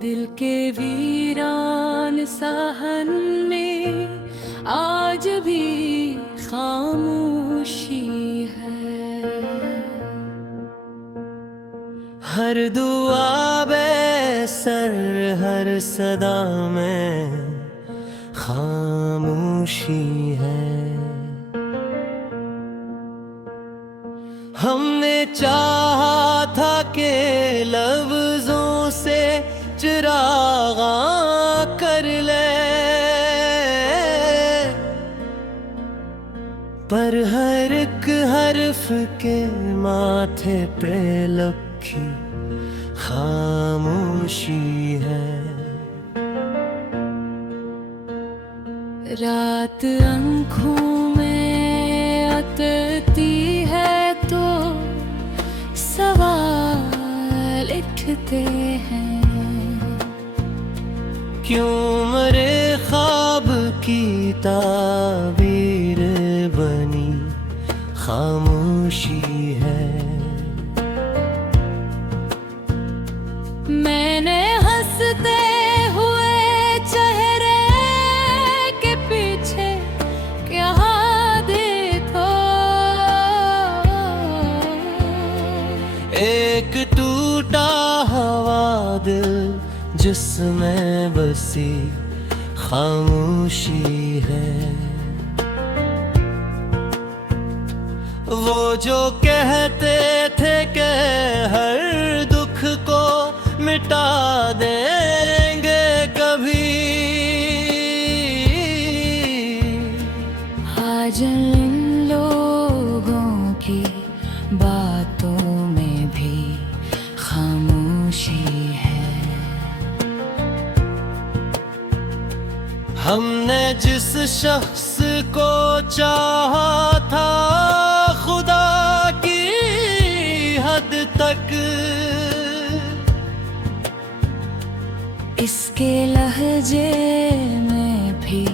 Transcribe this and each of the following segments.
दिल के वीरान साहन में आज भी खामोशी है। हर दुआ बेसर, हर सदा में खामोशी है। हमने चाहा था कि लफ्जों से चिरागा कर ले, पर हर एक हर्फ के माथे पे लखी खामोशी है। रात आँखों में अतती है तो सवाल उठते हैं। क्यों मरे ख्वाब की ताबीर बनी खामोशी है। मैंने हंसते हुए चेहरे के पीछे क्या देखा, एक टूटा हवा दिल जिसमें बसी खामोशी है। वो जो कहते थे कि हर दुख को मिटा देंगे कभी, आज इन लोगों की बातों में भी खामोशी है। हमने जिस शख्स को चाहा था खुदा की हद तक, इसके लहजे में भी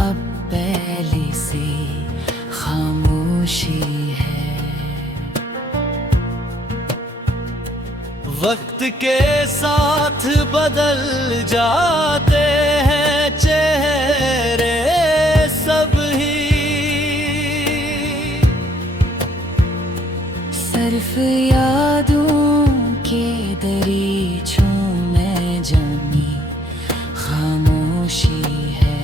अब पहले से खामोशी है। वक्त के साथ बदल जाते हैं चेहरे सब ही, सिर्फ यादों के दरीचों में जमी खामोशी है।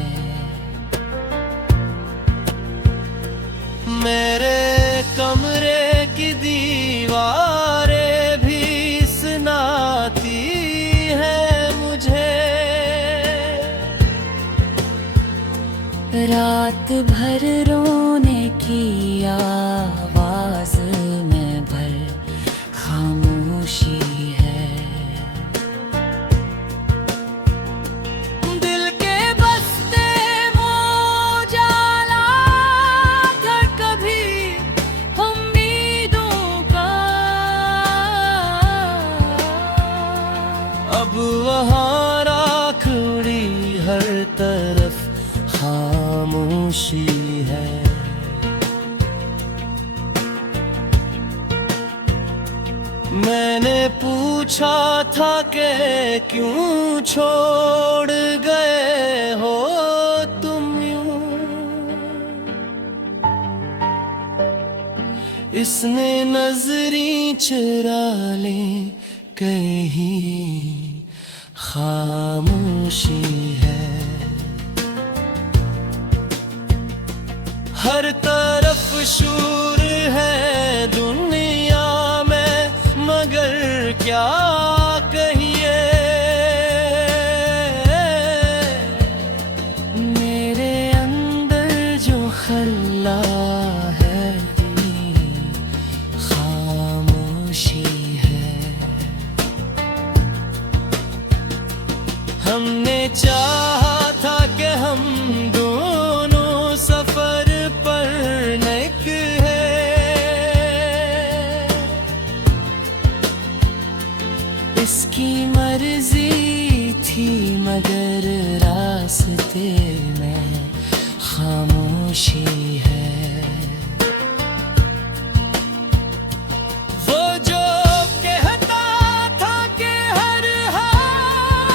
मेरे कमरे की दीवारें भी सुनाती है मुझे, रात भर रोने की आवाज में भर खामोशी है। दिल के बस्ते मोजाला था कभी उम्मीदों का, अब वहाँ राख उड़ी हर तरफ खामोशी है। मैंने पूछा था कि क्यों छोड़ गए हो तुम यूं, इसने नजरी चुरा ले कहीं खामोशी है। हर तरफ शूर है दुनिया में, मगर क्या कहिए। मेरे अंदर जो खल्ला है खामोशी है। हमने चाहा था कि हम दोनों सफर पर निकले, इसकी मर्जी थी मगर रास्ते में खामोशी है। वो जो कहता था कि हर हाल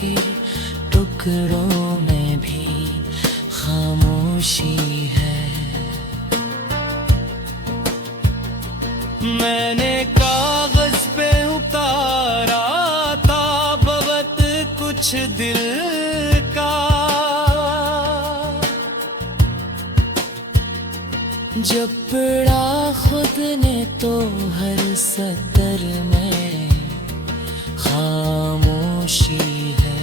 के टुकड़ों में भी खामोशी है। मैंने कागज पे उतारा था बहुत कुछ दिल का, जब पढ़ा खुद ने तो हर सतर में खामोशी है।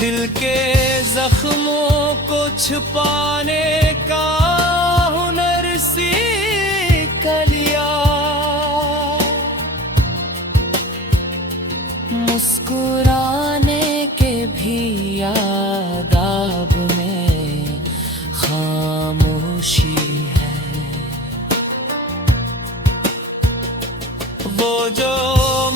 दिल के जख्मों को छुपाने का हुनर सीख लिया, मुस्कुराने के भी आदाब में खामोशी है। वो जो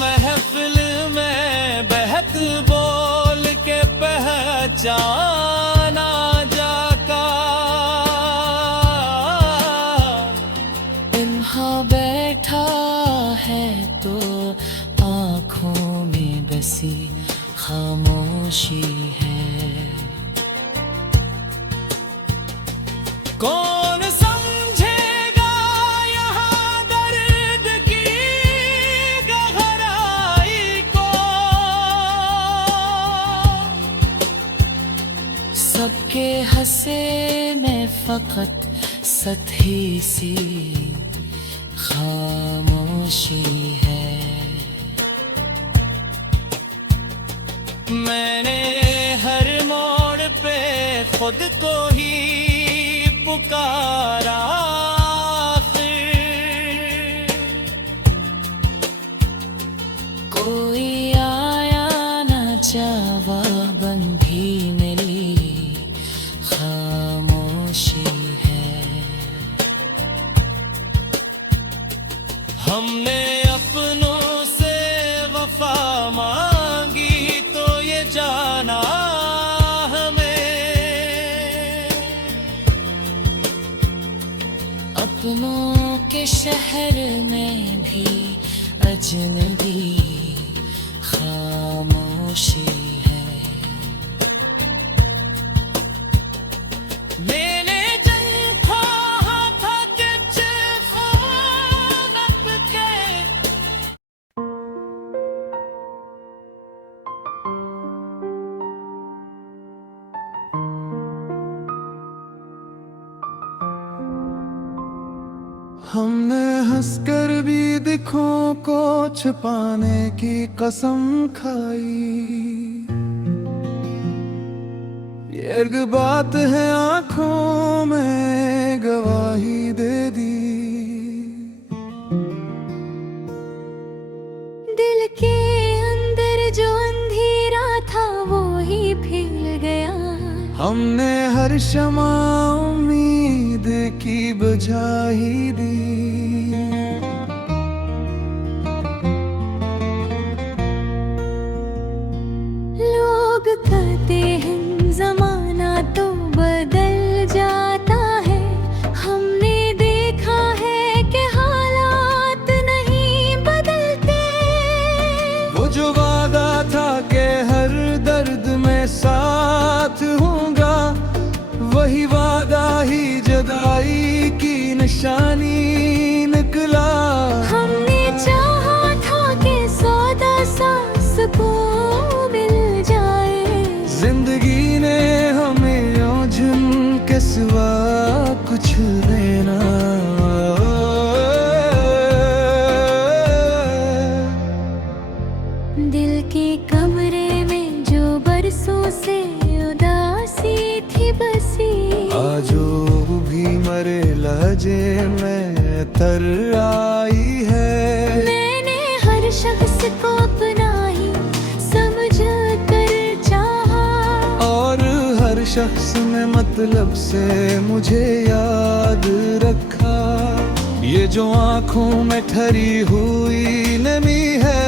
महफिल में बहक बोल के पहचाना जाका, इन्हा बैठा है तो आँखों में बसी खामोशी है। कौन समझेगा यहाँ दर्द की गहराई को, सबके हंसे में फकत सतही सी खामोशी है। मैंने हर मोड़ पे खुद को ही पुकारा, फिर कोई आया न जवाबन भी मिली खामोशी है। हमने अपनों से वफा मांगी तो ये जाना अपनों के शहर में भी अजनबी खामोशी है। मैंने जन ख्वाहा था कि खानत के हमने हंसकर भी दिखों को छुपाने की कसम खाई, ये एक बात है आंखों में गवाही दे दी। दिल के अंदर जो अंधेरा था वो ही फिर गया, हमने हर शमा उम्मीद की बुझा ही दी। लोग कहते हैं जमाना तो बदल जाता है, हमने देखा है कि हालात नहीं बदलते। वो जो वादा था कि हर दर्द में साथ होगा, वही वादा ही जुदाई की निशानी निकला। हमने चाहा था कि सौदा सांस को मिल जाए, जिंदगी ने हमें योझन के सिवा कुछ देना। दिल के कमरे में जो बरसों से उदासी थी बसी, आजो भी मरे लहजे में तर आई है। मैंने हर शख्स को अपना ही समझ कर चाहा, और हर शख्स ने मतलब से मुझे याद रखा। ये जो आंखों में ठहरी हुई नमी है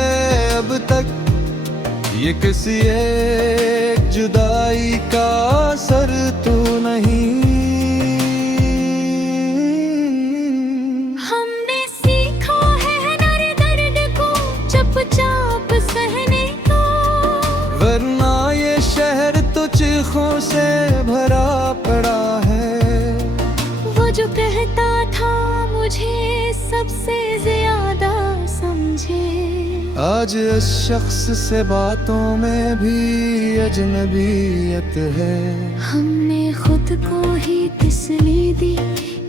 अब तक, ये किसी एक जुदाई का असर तो नहीं। हमने सीखा है हर दर्द को चुपचाप आज इस शख्स से बातों में भी अजनबीयत है। हमने खुद को ही तसल्ली दी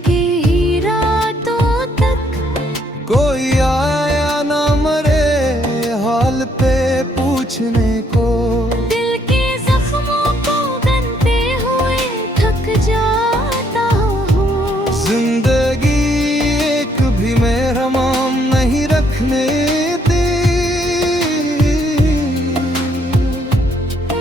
कि ही रातों तक कोई आया ना मरे हाल पे पूछने को। दिल के जख्मों को गनते हुए थक जाता हूँ। जिंदगी एक भी मेहरबान नहीं रखने दी।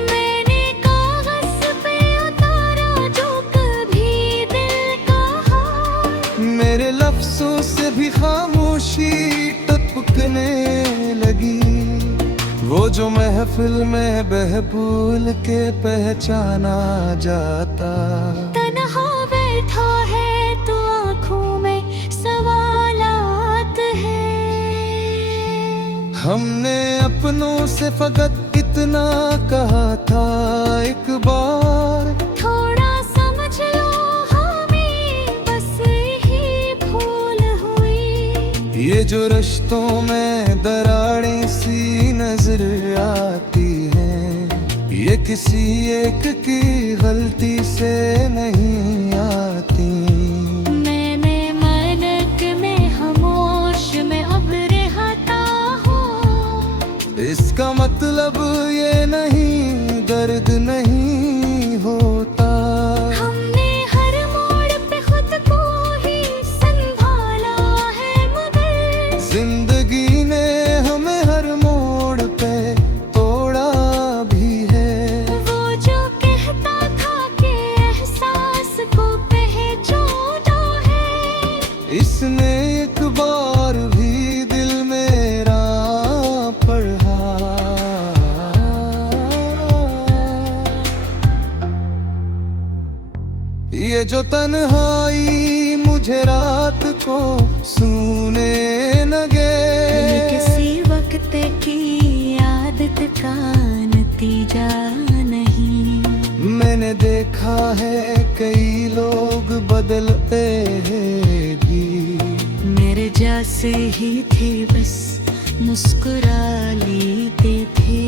मैंने कागज पे उतारा जो कभी दिल का हाल। मेरे लफ्जों से भी खामोशी टपकने लगी। वो जो महफिल में बहबूल के पहचाना जाता। तन्हा बैठा है तो आँखों में सवालात है। हमने अपनों से फकत इतना कहा था एक बार। थोड़ा समझ लो हमें बस यही भूल हुई। ये जो रिश्तों में दरारें सी नजर आती हैं, ये किसी एक की गलती से नहीं आती। मैंने मनक में खामोश में अब रहता हूँ। इसका मतलब ये नहीं दर्द नहीं होता। हमने हर मोड़ पे खुद को ही संभाला है मगर जिंदगी ने हमें हर मोड़ पे तोड़ा भी है। वो जो कहता था कि एहसास को पहचाना है। इसने एक बार भी दिल मेरा पढ़ा। ये जो तन्हाई मुझे रात को सूने लगे। ये किसी वक्त की आदत का नतीजा नहीं। मैंने देखा है कई लोग बदलते हैं भी। मेरे जैसे ही थे बस मुस्कुरा लेते थे।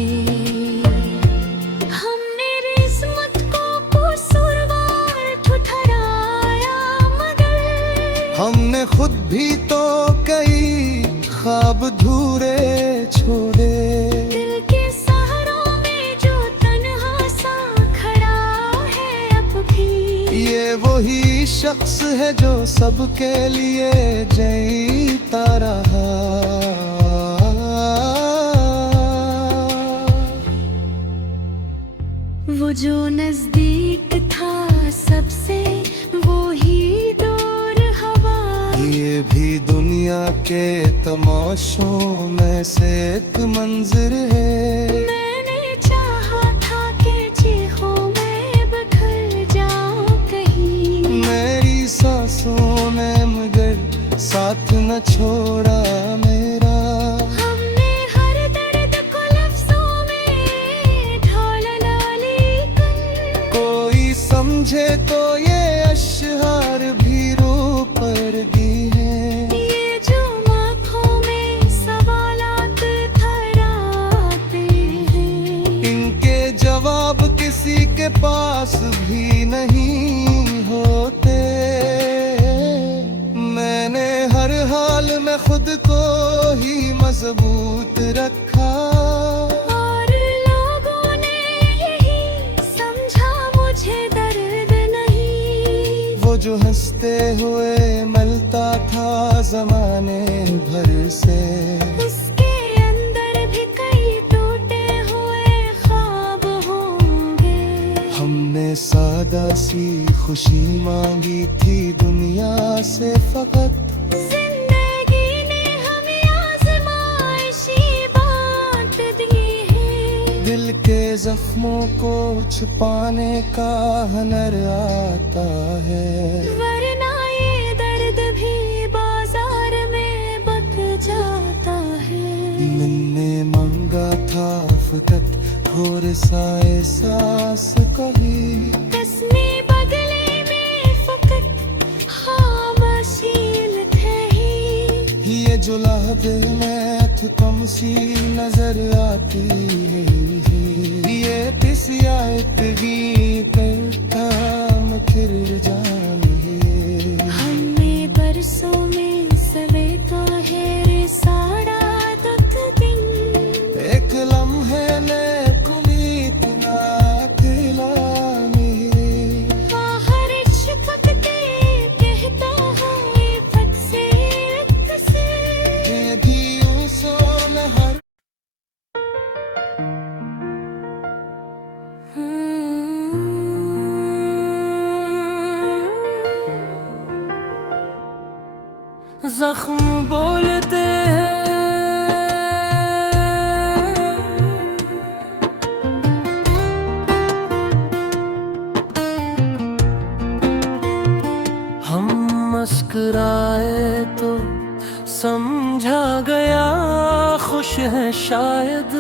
हमने किस्मत को कसूरवार ठुठराया मगर हमने खुद भी तो कई ख्वाब धूरे छोड़े। दिल के सहारों में जो तन्हा सा खड़ा है अब भी। ये वही शख्स है जो सबके लिए जीता रहा। वो जो नजदीक था सबसे वो ही दूर हवा। ये भी दुनिया के तमाशों में से एक मंजर है। मैंने चाहा था कि चीखों में बिखर जाऊं कहीं। मेरी सांसों ने मगर साथ न छोड़ा मेरा। हमने हर दर्द को लफ्जों में ढाला लेकिन कोई समझे तो ये अशहार भी रो पड़ती है। ये जो आँखों में सवालात थराते हैं। इनके जवाब किसी के पास भी नहीं होते। मैंने हर हाल में खुद को ही मजबूत रखा। और लोगों ने यही समझा मुझे दर्द नहीं। वो जो हंसते हुए मिलता था जमाने भर से। उसके अंदर भी कई टूटे हुए ख्वाब होंगे। हमने सादा सी खुशी मांगी थी दुनिया से फकत। जिंदगी ने हमें आज़माइशी बांट दी है। दिल के जख्मों को छुपाने का हुनर आता है। वरना ये दर्द भी बाजार में बक जाता है। मैंने मांगा था फकत थोड़े सा एहसास कभी। कसमें बगले में फकत खामोशी थे ही। ये जो लहद में कम सी नजर आती है। ये तिस्यातगी करता मैं फिर जाने हमें बरसों में सवे तो है रे साड़ा दुख दिन एक लम्हे ने कुलीत ना खिला मेरे बाहर चिपकते कहता हूँ ये फट से रक्त से ये भी यूं सो में हर जख्म बोलते हैं, हम मुस्कुराए तो समझा गया खुश है शायद।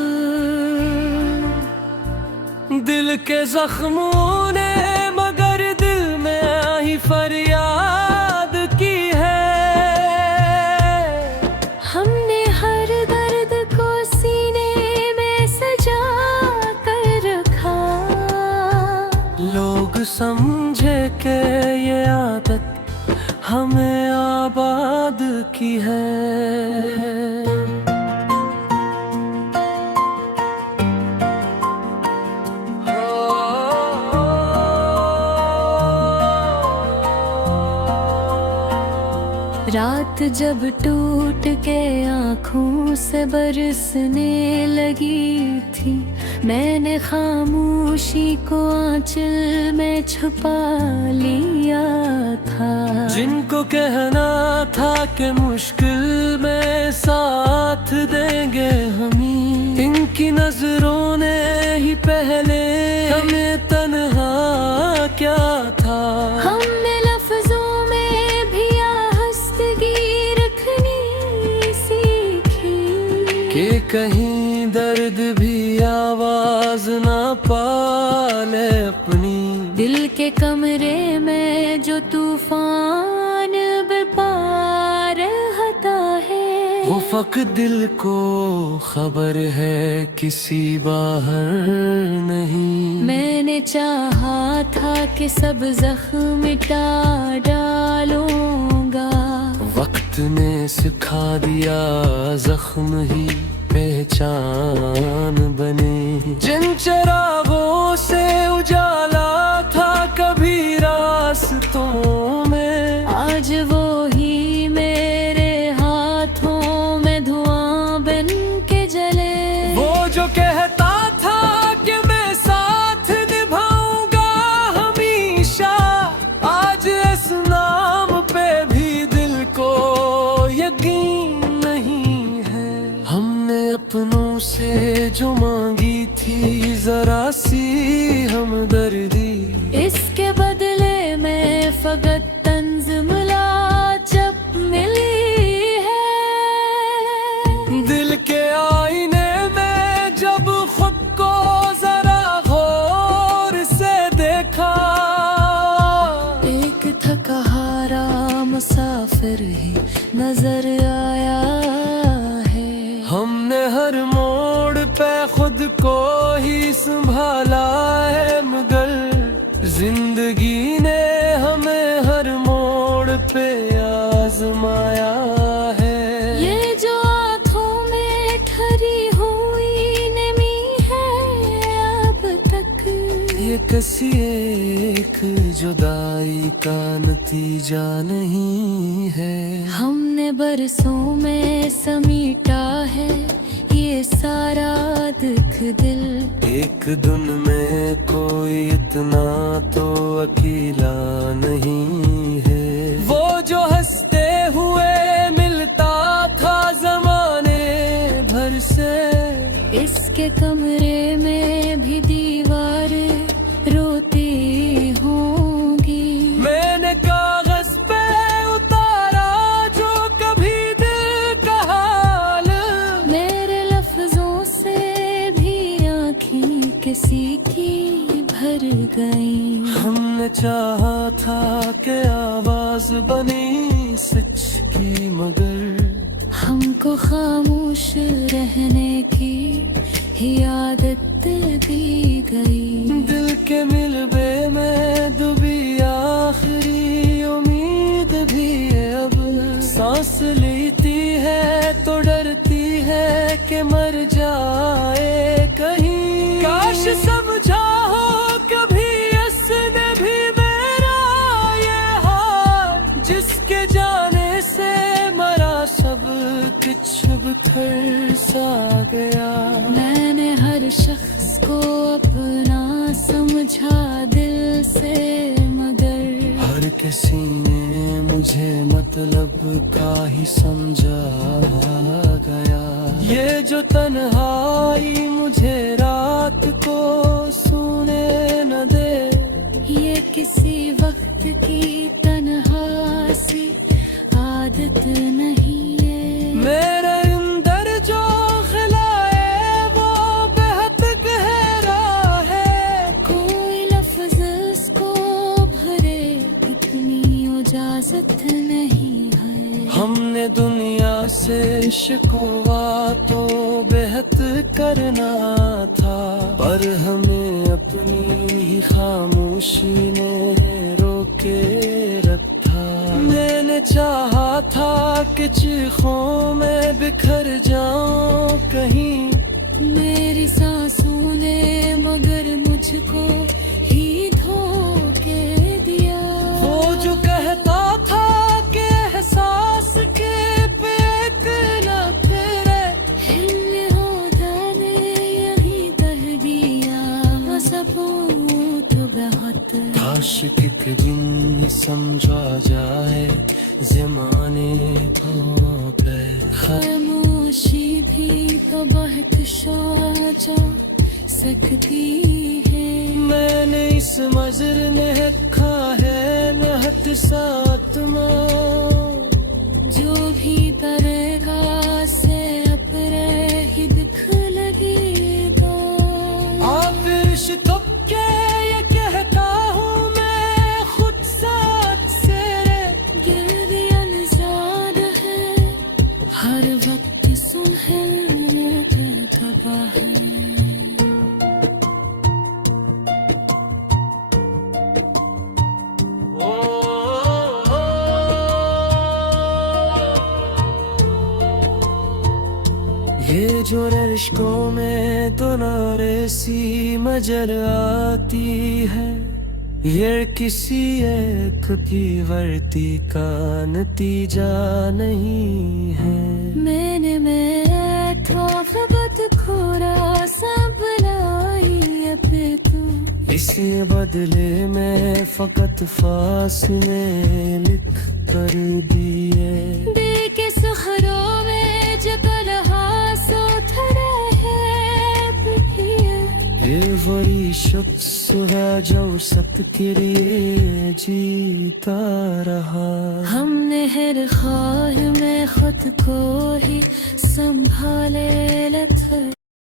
दिल के जख्मों ने मगर दिल में ही फरियाद की है। हमने हर दर्द को सीने में सजा कर रखा लोग समझे कि ये आदत हमें आबाद की है। रात जब टूट के आँखों से बरसने लगी थी मैंने खामोशी को आंचल में छुपा लिया था। जिनको कहना था कि मुश्किल में साथ देंगे हमी, इनकी नजरों ने ही पहले हमें तन्हा क्या था। हमने लफ्जों में भी आहस्तगी रखनी सीखी कि कहीं दर्द भी आवाज ना पाले अपनी। दिल के कमरे में जो तूफान बरपा रहता है वो फकत दिल को खबर है किसी बाहर नहीं। मैंने चाहा था कि सब जख्म मिटा डालूंगा वक्त ने सिखा दिया जख्म ही पहचान बने। जिन चिरागों से उजाला था कभी रास्तों में आज वो ही मेरे हाथों में धुआं बन के जले। वो जो कहता था कि मैं साथ निभाऊंगा हमेशा आज इस नाम पे भी दिल को यकीन नहीं है। हमने अपनों से जो मांगी थी जरा सी हमदर्दी, इसके बदले में फकत तंज मुलाजब मिली है। दिल के आईने में जब खुद को जरा गौर से देखा, एक थका हारा मुसाफिर ही नजर आया है। हमने हर मोड़ पे खुद को ही संभाला है मगर जिंदगी ने हमें हर मोड़ पे आजमाया है। ये जो आँखों में ठहरी हुई नमी है अब तक ये किसी एक जुदाई का नतीजा नहीं है। हमने बरसों में समीटा है ये सारा दुख दिल। एक दिन में कोई इतना तो अकेला नहीं है। वो जो हंसते हुए मिलता था जमाने भर से, इसके कमरे में भी दीवारें रोती होंगी। मैंने कागज पे उतारा जो कभी दिल का हाल, मेरे लफ्जों से भी आँखें किसी की भर गई। हमने चाहा था कि आवाज बनी सच की मगर हमको खामोश रहने की ही आदत दी गई। दिल के मिलबे में डूबी आखिरी उम्मीद भी है अब। सांस लेती है तो डरती है कि मर जाए कहीं। काश समझा हो कभी इसने भी मेरा ये हाल, जिसके जाने से मरा सब कुछ बिखर सा गया। मैंने हर शख्स को अपना समझा दिल से, मगर हर किसी ने मुझे मतलब का ही समझा गया। ये जो तन्हाई मुझे रात को सोने न दे, ये किसी वक्त की तन्हासी आदत नहीं है। मेरे अंदर जो खिलाए वो बेहद गहरा है। कोई लफ्ज इसको भरे इतनी इजाजत नहीं है। हमने दुनिया से शिकवा तो बेहद करना था, पर हमें अपनी ही खामोशी ने रोके रखा। मैंने चाहा था कि चीखों में बिखर जाऊं कहीं। मेरी सांसों ने मगर मुझको ही धोखे दिया। वो जो कहता था कि एहसास के पेट न फिरे, हिल होता ने यही कह दिया। वो सबूत बहुत काश एक दिन समझा जाए ज़माने को पे। खामोशी भी तो बहुत जा सकती है। मैंने इस मजर ने रखा है नहत सातमा। जो भी दरगाह से अपने ही दिख लगेगा। आप रिश्तों के ये कहता हूँ मैं खुद साथ से। दिल भी अनजान है, हर वक्त सुनहरे दबा है। ये जो रिश्तों में तो नारे सी मजर आती है, ये किसी एक की वर्ती का नतीजा नहीं है। मैंने मैं खौफबत खोरा सब लाई अपे तू। इसी बदले में फकत फासले लिख कर दिए। दे के सुखरों में जो तलहासो थरे है पिटिए। ये वही शख्स है जो सबके लिए जीता रहा। हमने हर ख्वाह में खुद को ही संभाले